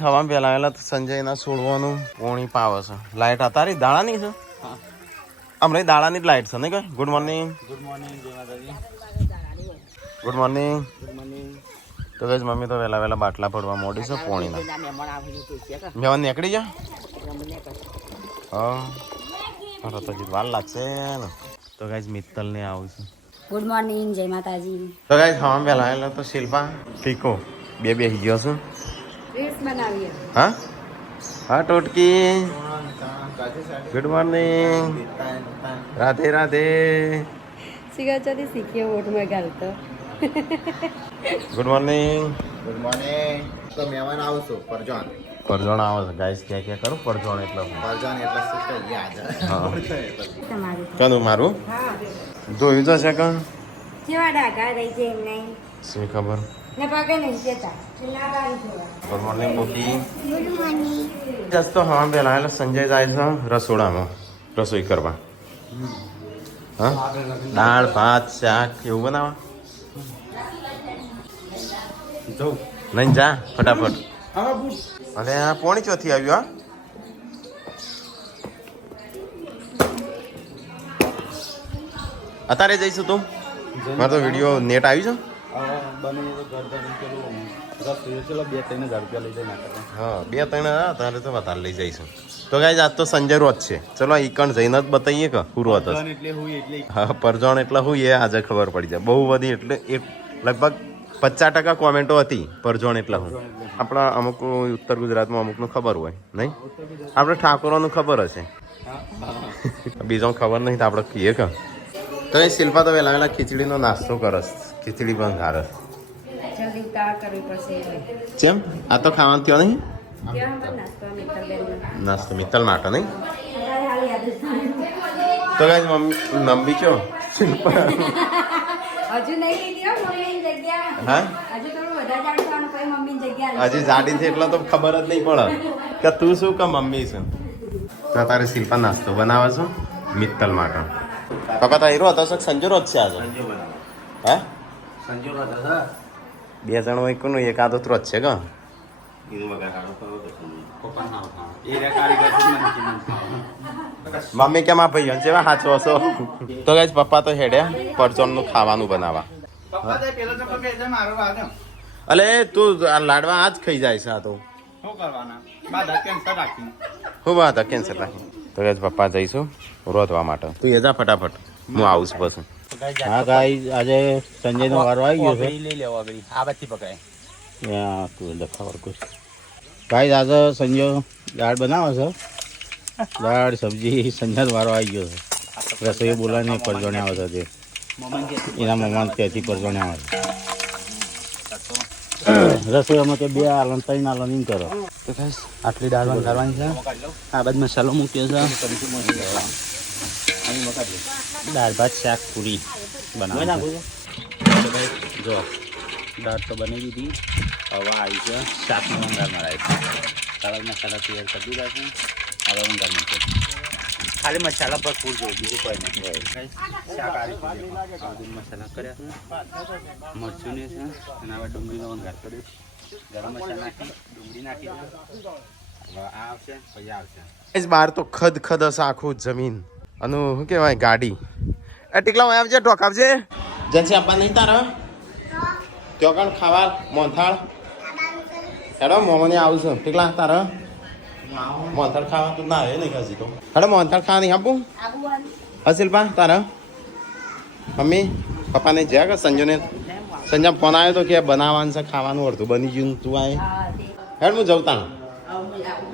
હવા પેલા સંજયના છોડવાનું પોણી પાવે છે. લાઈટ તારી દાડાની છે? હમણાં દાડાની જ લાઈટ છે નહીં કઈ? Good morning. ગુડ મોર્નિંગ, જય માતાજી. Good morning. Good morning. તો કઈ મમ્મી તો વહેલા બાટલા પડવા મોડી છે પોણીના. મહેમાન નીકળી જા. હા તો વાર લાગશે ને. તો કઈ મિત્તલ ને આવું છે. ગુડ મોર્નિંગ, જય માતાજી. તો કઈ હવા પહેલા આવેલા તો શિલ્પા ટીકો બે ગયો છું. રીલ્સ બનાવીએ. હા હા ટોટકી. Good morning. રાધે રાધે. શીખાચાથી શીખીએ ઓટમાં ગાલતો. Good morning. Good morning. તો મહેમાન આવશો પરજોન. પરજોણ આવે છે ગાઈસ. ક્યાં કરું પરજોણ એટલે પરજોન એટલે શું કહીએ આજે? તમારું કનું મારું હા જોયું જશે કણ કેવા ડાઘા રહી છે એમને શું ખબર. ને પાકે નહીં જતા ના બારી જોવા. ગુડ મોર્નિંગ બોકી. Good morning. જસ તો હવા પહેલા એટલે સંજય જાય છે રસોડામાં રસોઈ કરવા. હા દાળ ભાત શાક એવું બનાવવા જવું નહીં જા ફટાફટ. અરે આ પોણી ચોથી આવ્યું. હા અત્યારે જઈશું તું? મારે તો વિડીયો નેટ આવી છે. બને તો ઘર ધણી પેલું ચલો 2-3 હજાર રૂપિયા લઈ જાય. હા 2-3 તારે તો વધારે લઈ જઈશું. તો ગાઈસ આજ તો સંજય રોજ છે. ચલો ઈકણ જઈને જ બતાવીએ કે પૂરો હતો. એટલે હોય એટલે હા પરજોણ એટલે હું એ આજે ખબર પડી જાય. બહુ બધી એટલે એક લગભગ 50% કોમેન્ટો હતી પરજોણ એટલે હું. આપણા અમુક ઉત્તર ગુજરાતમાં અમુકનું ખબર હોય નહીં. આપણે ઠાકોરોનું ખબર હશે. બીજો ખબર નહીં તો આપણે કહીએ કે. તો એ શિલ્પા તો વહેલા ખીચડીનો નાસ્તો કરસ. ખીચડી પણ ખારસ. જલ્દી ઉતાવળ કરવી પડશે એટલે. કેમ આ તો ખાવાનું થયો નહીં? ત્યાં પણ નાસ્તો મિત્તલબેન નાસ્તો મિત્તલ માટે નહીં. હાલ યાદ તો ગાઈસ મમ્મી નંબી કયો શિલ્પા હજુ નહીં લીધી હો મમ્મીની જગ્યા. હા હજુ થોડું વધારે જાણવાનું પછી મમ્મીની જગ્યા હજી જાડી છે એટલે તો ખબર જ નહીં પડે કે તું શું કે મમ્મી શું. તો તારે શિલ્પા નાસ્તો બનાવે છો મિત્તલ માટે. પપ્પા તો હીરો હતો સંજો રોજ છે આજે. હે સંજો હતા 2 જણ હોય કોનું એકાદો તો જ છે કે મમ્મી કેમ આ ભાઈઓ જેવા સાચવો છો. તો ગાઈસ પપ્પા તો હેડ્યા પરચોનનું ખાવાનું બનાવવા. અલે તું આ લાડવા આજ ખાઈ જાય છે. આ તો શું વાત કેન્સર રાખી. તો ગાઈસ પપ્પા જઈશું રોધવા માટે. તું એ જા ફટાફટ હું આવું છું પછી. હા ગાઈસ આજે સંજયનો વારો આવી ગયો છે. લઈ લેવો આગળ આ બાજુથી પકડાય. ગાઈસ આજે સંજય દાળ બનાવે છે. દાળ સબ્જી સંજયનો વારો આવી ગયો છે. રસોઈ બોલાવીને પરજોણે આવે છે તે એના મમ્મા ત્યાંથી પરજોણે આવે છે. રસોઈમાં કે 2 આલન 3 આલન એમ કરો. તો ગાઈસ આટલી દાળ કરવાની છે. આ બાજુ મસાલો મૂક્યો છે. દાળ ભાત શાક પૂરી બનાવવાની જો દાળ તો બની દીધી. હવે આવી છે શાકનો વંગાર મરાય છે. તળાવ મસાલા તૈયાર કરી દીધા છે. હવે વંગાર મૂકે ખાલી મસાલા પર ફૂલ જોઈ બીજું કોઈ નહીં હોય. શાક આવી મસાલા કર્યા છે. મરચું ને છે અને હવે ડુંગળીનો વંગાર કર્યો. ગરમ મસાલા નાખી ડુંગળી નાખી હવે આ આવશે પછી આવશે. બહાર તો ખદ હશે આખું જમીન. અને શું કહેવાય ગાડી. એ ટીકલા આવજે ઢોકાવજે. જનસી આપવા નહીં તારા ત્યાં કણ ખાવા મોહનથાળ હેડો મોમને આવશે. ટીકલા તારા મોહનથાળ ખાવા તું ના આવે નહીં હજી તો. હેડો મોહનથાળ ખાવા નહીં આપું હશિલ્પા તારા મમ્મી પપ્પાને જ્યાં કે સંજોને સંજય ફોન આવ્યો તો કે બનાવવાનું છે ખાવાનું અડધું બની ગયું તું આય હેડ હું જવું તાણ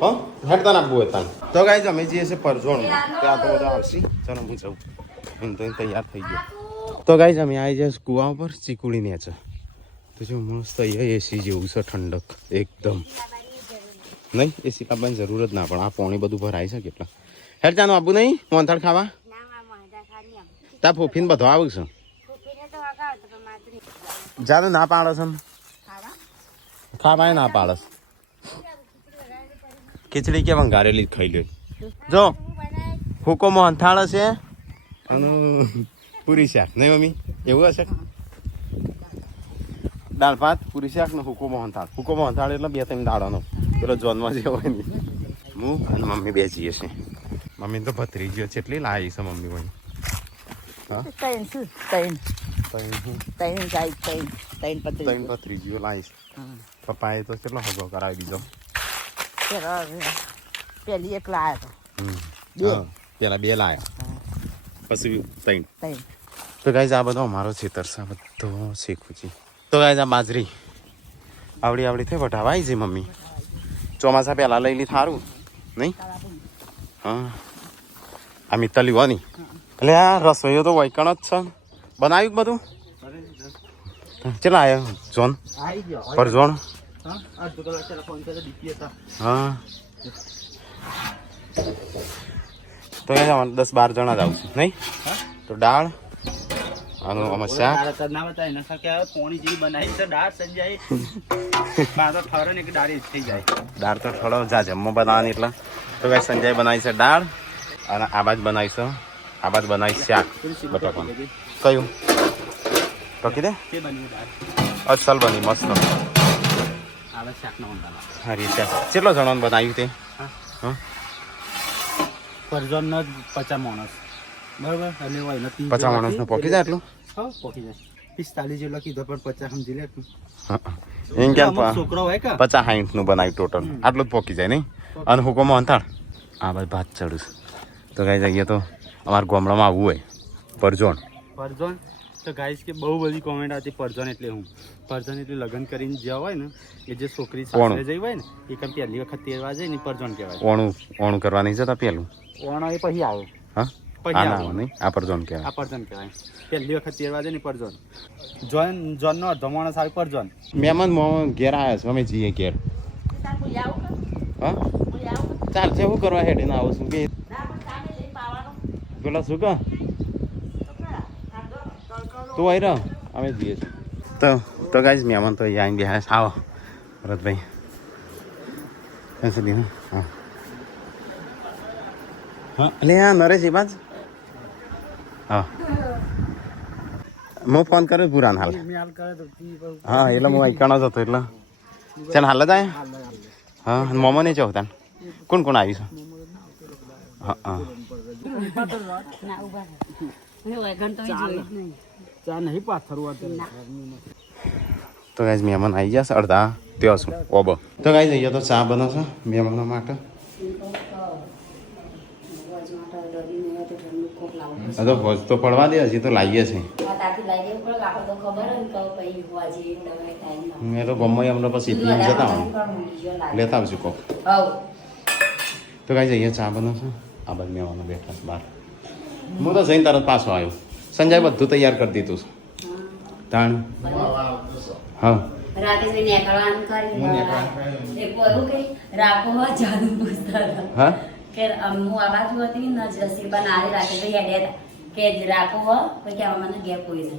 હો હેડ તાને આપવું હોય તાણ. તો ગાઈસ અમે જઈએ છીએ પરજોણમાં ત્યાં તો બધા આવશે. ચાલો હું જઉં હું તો તૈયાર થઈ ગયો. તો ગાઈસ અમે આવી જાય કુવા ઉપર ચીકુડી ને છે. તો જો મસ્ત અહીંયા એસી જેવું છે ઠંડક એકદમ. નહીં એસી લાવવાની જરૂર જ ના પણ આ પાણી બધું ભરાય છે કેટલા. હેડ જાનું આપવું નહીં મોહનથાળ ખાવા તા ફોફીને બધો આવું છે. જાનું ના પાડે છે ખાવા ના પાડે. ખીચડી કે વંગારેલી જ ખાઈ લે. જો હુકો મોહનથાળ હશે અને પૂરી શાક નહીં મમ્મી એવું હશે. દાળ ભાત પૂરી શાક ને હુકો મોહનથાળ. હુકો મોહનથાળ એટલે 2-3 દાડાનો પેલો જોનમાં જે હોય ને હું અને મમ્મી બે જઈએ છીએ. મમ્મી તો ભત્રીજીઓ કેટલી લાવી છે મમ્મી ભાઈ? હા ત્રણ ભત્રીજીઓ લાવીશ. પપ્પાએ તો કેટલો હગો કરાવી દીધો. પેલી એક લાયા પેલા બે લાયા પછી ત્રણ. તો ગાઈઝ આ બધો અમારો ખેતર છે, બધો શીખું. તો ગાઈઝ આ બાજરી આવડી થઈ વઢાવાય છે મમ્મી. ચોમાસા પહેલા લઈ લી થારું નહીં? હા આ મિત્તલી હોની એટલે આ રસોઈઓ તો વૈકણ જ છે. બનાવ્યું બધું ચલા આવ્યા જોન પર જોન. હા તો એ 10-12 જણા જ આવશું નહીં? તો દાળ આનું આમાં શાક. દાળ તો થોડો જા જમવા બનાવવાની એટલે. તો કઈ સંજય બનાવી છે દાળ અને આ બાજ બનાવી છે શાક બટાકાનું. કયું ટોકી દે અસલ બની મસ્ત. હારી શાક કેટલો જણાનું બનાવ્યું તે? પરજોનનો 50 માણસ બરોબર. અને 50 માણસનું પોકી જાય એટલું? પોકી જાય. 45 જેટલો કીધો પણ 50 સમજી લે. એમ કેમ છોકરો હોય કે 50-60 નું બનાવ્યું ટોટલ? આટલું જ પોકી જાય નહીં? અને હુકમ અંતાળ આ બાદ ભાત ચડું. તો ગાઈ જઈએ તો અમારા ગામડામાં આવવું હોય પરજોન. તો ગાઈસ કે બહુ બધી કોમેન્ટ હતી પરજોન એટલે હું. પરજોન એટલે લગ્ન કરીને જ્યાં હોય ને એ જે છોકરી સાથે જઈ હોય ને એ કમ પહેલી વખત તેરવા જાય ને પરજોન કહેવાય. ઓણું કરવાની જતા પેલું ઓણો એ પછી આવે. હા નહીં આ પરજોન કહેવાય. આ પરજોન કહેવાય. પહેલી વખત તેરવા જાય ને પરજોન. જોનનો અડધો માણસ આવે પરજોન. મહેમાન ઘેર આવ્યા છે અમે જઈએ ઘેર. હા ચાલ છે શું કરવા હેડે ના આવું છું કે પેલા શું કા તું આવી રહ્યો અમે જઈએ છીએ. તો ગાઈઝ મહેમાન તો અહીંયા આવીને બેહ્યા છે. આવો ભરતભાઈ પેન્સિલ હા હા એટલે હા નરેશ એ બાજ હા હું ફોન કર્યો પુરાન હાલ. હા એટલે હું અહીં જ હતો એટલે ચાલ હાલ જ આવ્યા. હા મોમો નહીં ચાહતા કોણ આવી છે? હા હા તો ગાઈઝ મહેમાન આવી જશે અડધા ત્યાં શું ઓબો. તો ગાઈઝ અહીંયા તો ચા બનાવશે મહેમાનો માટે. તો ભોજ તો પડવા દે હજી તો લાવીએ છીએ. મેં તો ગમે અમને પછી પીને જતા હોય લેતા આવશું કોક. તો ગાઈઝ અહીંયા ચા બનાવશે. આ બધા મહેમાનો બેઠા છે બહાર. હું તો જઈને તરત પાછો આવ્યો. સંજય બધું તૈયાર કરી દીધું છે તાણ. હા હા કે હું આ બાજુ હતી ને જસીબા નારી રાતે ભાઈ હેડ્યા કે રાખો હો કોઈ કે મને ગેપ કોઈ છે.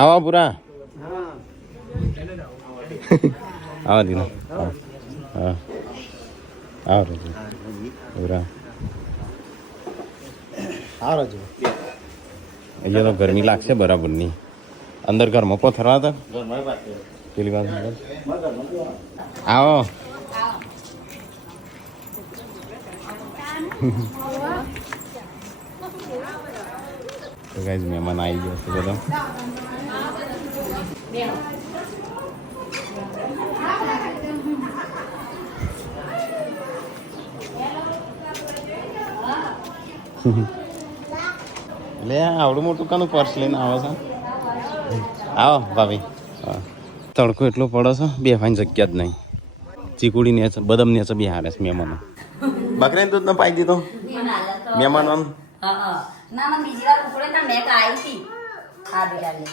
આવો પૂરા આવો દીના હા આવો રજો પૂરા આવો રજો. અહીંયા તો ગરમી લાગશે બરાબરની. અંદર ઘરમાં પથરવા હતા પેલી વાત આવો. તો ગાઈઝ મહેમાન આવી ગયો છે બધા. એટલે આવડું મોટું કાનું પર્સ લઈને આવો છો? આવો ભાભી. હા તડકો એટલો પડે છે બે ફાઈન જગ્યા જ નહીં. ચીકુડી ને બદામ ને બે હારે છે મહેમાનો. બકરીને દૂધ ન પાઈ દીધો મહેમાનો. ના મને બીજી વાર ઉપડે ના મેક આવી હતી આ બેટાને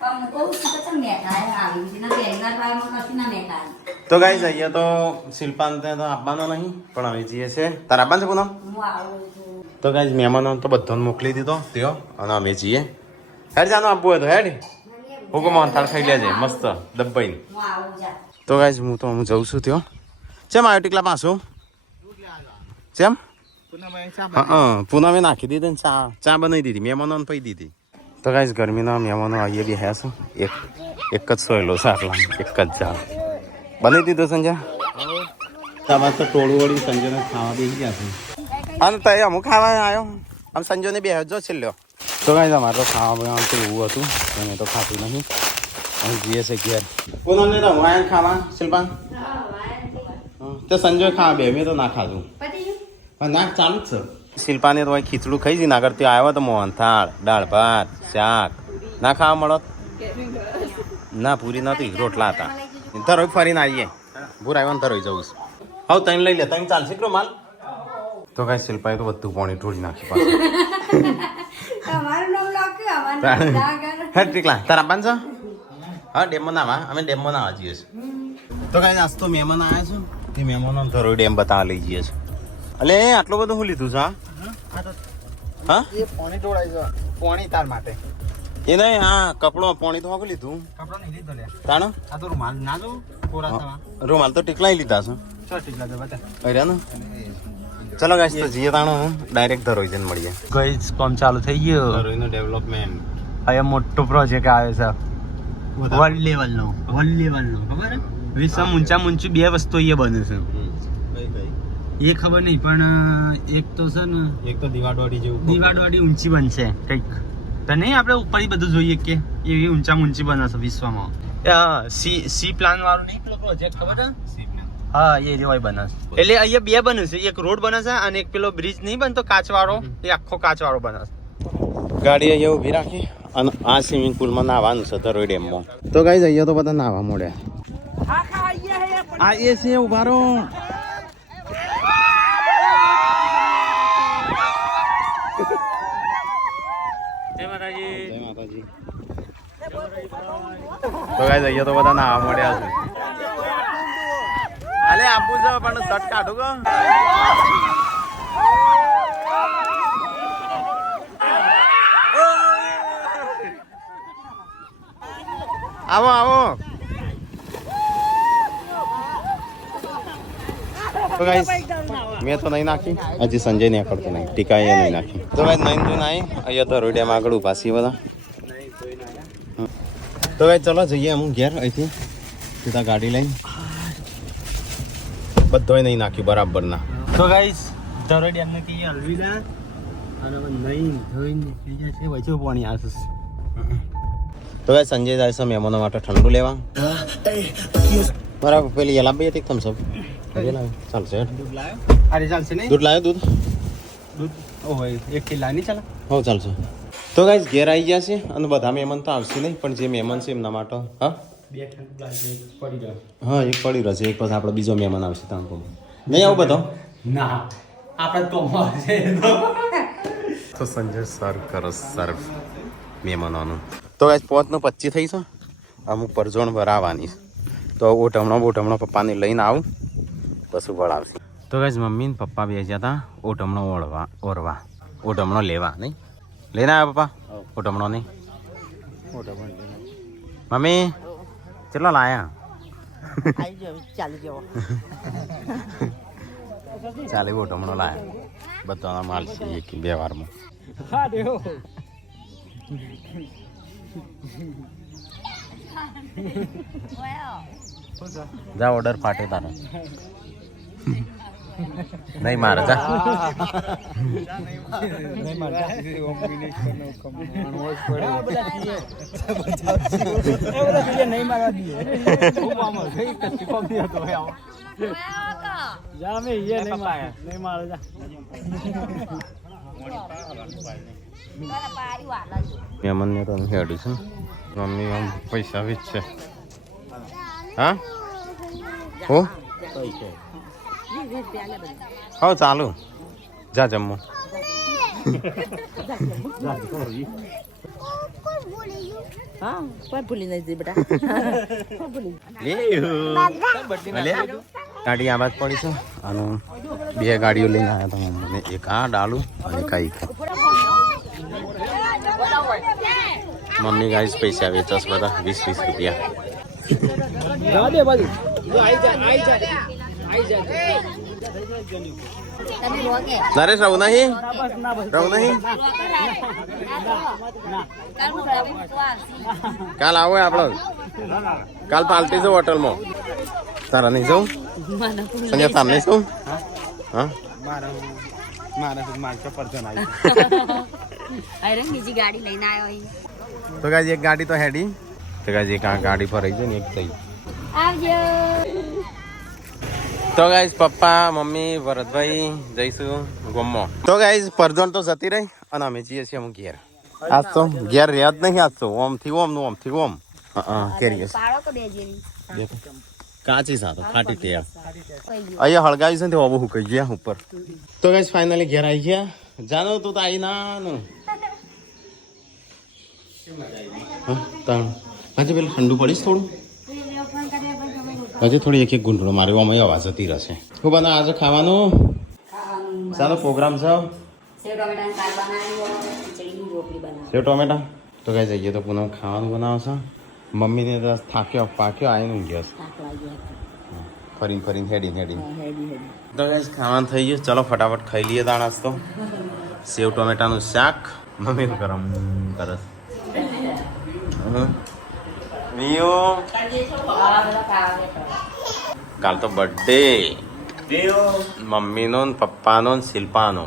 પણ હું કહું છું કે મેક આવી છે ના પહેલી વાર પાવામાં કશું ના મેક આવી. તો ગાઈઝ અહીંયા તો શિલ્પાને તો આપવાનો નહીં પણ હવે જઈએ છે. તારે આપવાનું છે પૂનમ? હું આવું છું. તો ગાઈઝ મહેમાનો તો બધાને મોકલી દીધો ત્યો અને અમે જઈએ. હેડ જાનું આપવું હોય તો હેડ હુકમ થાળ ખાઈ લેજે મસ્ત દબાઈને. હું આવું જા. તો ગાઈઝ હું જઉં છું ત્યો. ચેમ આવ્યો ટીકલા પાછું? ચેમ? હા પૂનમે નાખી દીધી ને ચા બનાવી દીધી મહેમાનોને પી દીધી. તો ગાઈઝ ગરમીના મહેમાનો આવીએ બી હે છે. એક જ સોયલો છે આટલા એક જ ચા બનાવી દીધો સંજય. તમારે તો ટોળું વળી સંજયને ખાવા બેસી ગયા છે અને તઈ અમુક ખાવા આવ્યો આમ સંજયને બે હજો છે લ્યો તો કાંઈ તમારે તો ખાવા બનાવવાનું તો એવું હતું એને તો ખાતું નહીં અને જઈએ છે ઘેર કોને તો વાયન ખાવા શિલ્પા તો સંજય ખાવા બે મેં તો ના ખાધું ના ચાલુ જ છે શિલ્પાને તો ખીચડું ખાઈ છે ના કરતી આવ્યો તો મોહનથાળ દાળ ભાત શાક ના ખાવા મળો ના પૂરી નહોતી રોટલા હતા ધરોઈ ફરીને આવીએ ભૂર આવ્યો ને ધરોઈ જવું છે હવે તને લઈ લે તને ચાલશે કેટલો માલ તો કઈ શિલ્પાએ તો બધું પાણી ઢોળી નાખી પાછું ઠીકલા તારા પાંચ હા ડેમમાં નાવા અમે ડેમમાં નાવા જઈએ છીએ તો કઈ આજ તો મહેમાન આવ્યા છું તે મહેમાનો ધરોઈ ડેમ બતાવવા લઈ જઈએ છીએ એટલે આટલું બધું શું લીધું છે હા એ પાણી ઢોળાય છે પાણી તાર માટે એ નહીં હા કપડો પાણી તો હોગું લીધું કપડો નહીં લીધો લે તાણો આ તો રૂમાલ ના જો કોરા થવા રૂમાલ તો ટીકલાઈ લીધા છે ચો ટીકલા દે બતા અરે ને ચલો ગાઈસ તો જઈએ તાણો ડાયરેક્ટ ધરોઈ જઈને મળીએ ગઈસ કામ ચાલુ થઈ ગયું ધરોઈનું ડેવલપમેન્ટ અહીંયા મોટો પ્રોજેક્ટ આવે છે વર્લ્ડ લેવલનો ખબર હે વિશ્વમાં ઊંચામાં ઊંચી બે વસ્તુ અહીંયા બને છે એ ખબર નહીં પણ એક તો છે ને એક તો દિવાડવાડી જેવું દિવાડવાડી ઊંચી બનશે કંઈક તો નહીં આપણે ઉપરથી બધું જોઈએ કે એવી ઊંચામાં ઊંચી બને છે વિશ્વમાં સી પ્લાન વાળું નહીં પેલો પ્રોજેક્ટ ખબર છે હા એ જેવાય બને છે એટલે અહીંયા બે બને છે એક રોડ બને છે અને એક પેલો બ્રિજ નહીં બનતો કાચવાળો એ આખો કાચવાળો બને છે ગાડી અહીંયા ઊભી રાખી અને આ સ્વિમિંગ પુલમાં નાહવાનું છે ધરોઈ ડેમમાં તો ગાઈસ અહીંયા તો બધા નાહવા મળ્યા આ એ છે ઉભા રહો જય માતાજી તો ગાઈસ અહીંયા તો બધા નાહવા મળ્યા છે અલે આપું છે પણ શર્ટ કાઢું કો આવો આવો તો ગાઈસ મેં તો નહીં નાખી હજી સંજય ને કરતો નહીં ટીકાએ નહીં નાખી તો ગાઈસ નહીં જોઈને આવી અહીંયા ધરોઈ ડેમ આગળ ઉભા છીએ બધા તો ગાઈસ ચલો જઈએ અમુક ઘેર અહીંથી સીધા ગાડી લઈને બધોય નહીં નાખ્યું બરાબર ના તો ગાઈસ ધરોઈ ડેમને કહીએ અલવિદા અને નહીં ધોઈને થઈ જાય છે વચ્ચે પાણી આવશે તો ગાઈસ સંજય જાય છે મહેમાનો માટે ઠંડુ લેવા બરાબર પેલી એલા બે હતી થમ્સ અપ ચાલશે અરે ચાલશે નહીં દૂધ લાવ્યો દૂધ ઓહો 1 કિલો નહીં ચાલે હો ચાલશે તો ગાઈસ ઘેર આવી ગયા છે અને બધા મહેમાન તો આવશે નહીં પણ જે મહેમાન છે એમના માટે હા બે ઠંડુ ગ્લાસ પડી ગયો હા એક પડી રહેશે એક પછી આપણે બીજો મહેમાન આવશે તાંકો નહીં આવું બધો ના આપણે તો મળશે તો સંજય સર્વ મહેમાનોનું તો ગાઈસ 5:25 થઈ છે અમુક પરજોણ ભરાવાની તો ઓટમણો પપ્પાને લઈને આવું પછી વળાવશે તો ગાઈસ મમ્મી ને પપ્પા બે ગયા હતા ઓટમણો ઓટમણો લેવા નહીં લઈને આવ્યા પપ્પા ઓટમણો નહીં મમ્મી કેટલા લાયા ચાલે ઓટમણો લાયા બધાના માલ છે એક બે વારમાં જા ઓર્ડર ફાટે તારો નહીં મારે જા મહેમાનને તો હેડું છું મમ્મી આમ પૈસા વીચશે હા હો હા ચાલુ જા જમવું ગાડી આ બાદ પડી છે અને બે ગાડીઓ લઈને આવ્યા હતા મમ્મીને એક આ ડાલુ અને કઈ મમ્મી ગાઈસ પૈસા વેચસ બધા 20 રૂપિયા નરેશ રહું નહીં કાલ આવો આપણો કાલ પાલટી છે હોટલમાં તારા નહીં જવું સંજય તાર નહીં જવું હા હા મારા પરજણ આવી અરે બીજી ગાડી લઈને આવ્યો અહીં તો ગાજી એક ગાડી તો હેડી તો ગાજી એક આ ગાડી પર રહી છે ને એક થઈ આવજો તો ગાઈઝ પપ્પા મમ્મી ભરતભાઈ જઈશું ગોમમાં તો ગાઈઝ પરજણ તો જતી રહી અને અમે જઈએ છીએ અમુક ઘેર આજ તો ઘેર રહ્યા જ નહીં આજ તો ઓમ થી ઓમ નું ઓમ થી ઓમ કેરી પાડો તો બે જેરી કાચી સાતો ખાટી ત્યાં અહીંયા હળગાવી છે ને તે ઓબો હુકાઈ ગયા ઉપર તો ગાઈઝ ફાઇનલી ઘેર આવી ગયા જાનો તું તો આવી ના નું તાણ હજી પેલું ઠંડુ પડીશ થોડું હજી થોડી એક ગુંડળો મારી આમાં અવાજ જતી રહેશે હું બના આજે ખાવાનું ચાલો પ્રોગ્રામ છે સેવ ટમેટાનું શાક બનાવ્યું ખીચડીની રોટલી બનાવી સેવ ટોમેટા તો કઈ જઈએ તો પુનઃ ખાવાનું બનાવશે મમ્મીને તો થાક્યો પાક્યો આવીને ઊંઘ્યો ફરીને ફરીને હેડી તો કઈ ખાવાનું થઈ ગયું ચલો ફટાફટ ખાઈ લઈએ દાણાસ તો સેવ ટોમેટાનું શાક મમ્મી ગરમ કરે કાલ તો બર્થડે મમ્મીનો ને પપ્પાનો ને શિલ્પાનો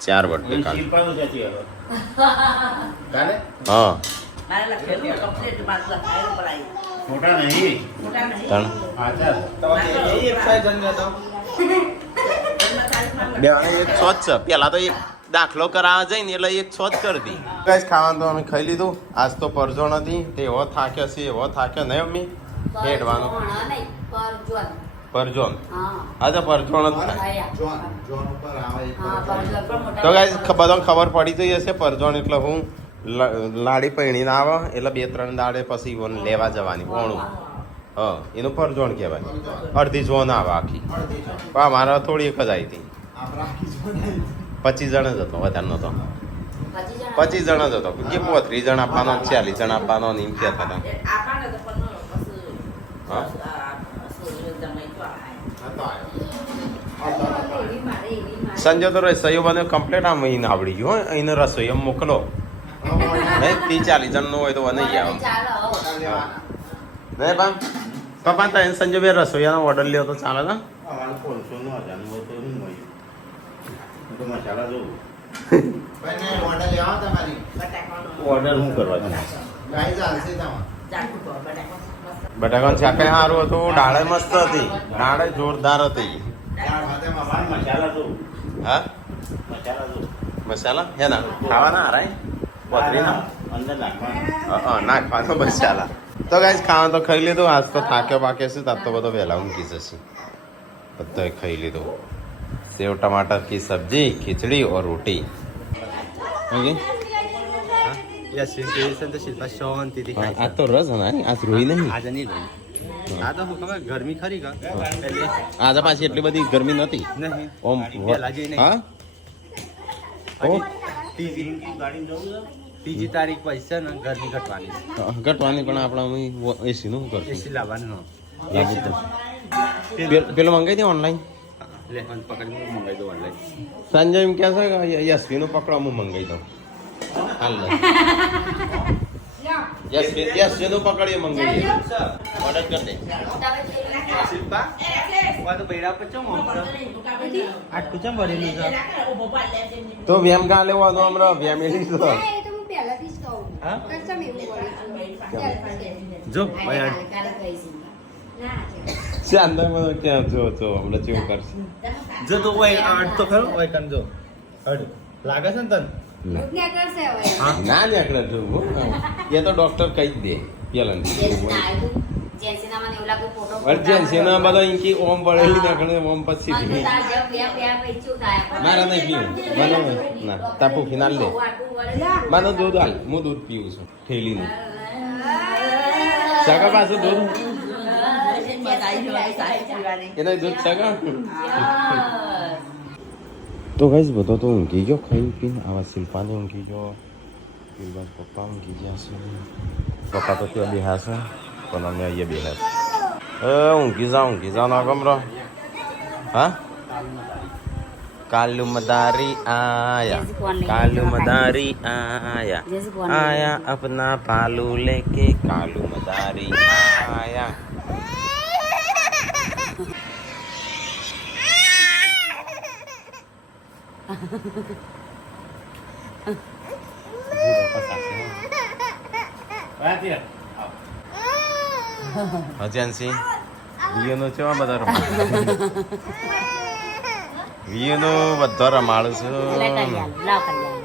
4 બર્થડે કાલે હા બે એક શોધ છે પેલા તો એક દાખલો કરાવવા જઈને એટલે એક છોજ કરી દી ગાઈસ ખાવાનું તો અમે ખાઈ લીધું આજ તો પરજોણ હતી તે એવો થાક્યો છે એવો થાક્યો નહીં મમ્મી હેડવાનો પરજોણ આજે પરજોણ જ થાય તો ગાઈસ બધાને ખબર પડી જઈ હશે પરજોણ એટલે હું લાડી પૈણીને આવે એટલે 2-3 દાડે પછી ઓને લેવા જવાની ભોણું હા એનું પરજોણ કહેવાય અડધી જોન આવે આખી મારા થોડી એક જ આવી હતી 25 જણ જ હતો વધારે નતો 25 જણ જ હતો કે 35 જણ આપવાનો 40 જણ આપવાનો એમ કહેતા હતા સંજય તો રસોઈયો બને કમ્પ્લીટ આમ એને આવડી ગયો એને રસોઈ મોકલો નહીં 30-40 જણનું હોય તો બનાવી આવે નહીં બા પપ્પા તો સંજય બે રસોઈયાનો ઓર્ડર લ્યો તો ચાલે ને ઓર્ડર શું કરવા બટાકાનું શાક સારું હતું દાળ મસ્ત હતી દાળ જોરદાર હતી હા મસાલા હે ના ખાવાના હારાય નાખવાનો મસાલા તો ગાઈસ ખાવાનું તો ખાઈ લીધું આજ તો થાક્યો બાકી છે તાર તો બધો વહેલા ઊંઘી જશે બધો ખાઈ લીધું सेव टमाटर की सब्जी खिचड़ी और रोटी ओके શિલ્પા શાંતિ આ તો રસ ના આજ રોઈ નહીં આજે નહીં રોઈ આ તો ખબર ગરમી ખરી કા આજે પાછી એટલી બધી ગરમી નહોતી નહીં ઓમ હા ત્રીજી તારીખ પૈસા ને ગરમી ઘટવાની પણ આપણા એસી નું કરશું એસી લાવવાનું પેલો મંગાઈ દે ઓનલાઈન મંગાઈ દો ઓનલાઈન સંજય એમ કહે છે કે યશવી નું પકડો હું મંગાઈ દઉં હાલ યશવી નું પકડીએ મંગાઈએ ઓર્ડર કરી દે શિલ્પા તો બેડા પર ચમ આટલું ચમ ભરેલું છે તો વેમ કા લેવાનો હમણાં વેમ એલી તો જો અંદર બધો ક્યાં જો હમણાં ચેવું કરશે જો તો ઓય આઠ તો ખરો ઓય કન જો હડ લાગે છે ને તન ના નીકળે જોવું એ તો ડોક્ટર કહી જ દે પેલા જેન્સીના બધા ઇંકી ઓમ પડેલી નાખણે ઓમ પછી મારા નહીં પીવું મને ના તાપુ ફિનાલ લે મને દૂધ હાલ હું દૂધ પીવું છું થેલીનું સગા પાસે દૂધ એનો દૂધ સગા તો ગાઈસ બધો તો ઊંઘી ગયો ખાઈ પીને આવા શિલ્પાને ઊંઘી ગયો શિલ્પા પપ્પા ઊંઘી ગયા છે પપ્પા તો ત્યાં બેહા છે પણ અમે અહીંયા બેહા છે ઊંઘી જાઓ ના ગમરો હા कालू मदारी आया, जैसे कौन नहीं कालू है, मदारी आया, जैसे कौन नहीं आया है। अपना पालू लेके, कालू मदारी आया। હજાનસી વિયોનો ચેવા બધા રમાડું વિયોનો બધો રમાડું છું એટલે કરી આલો, લાવ કરી આલો.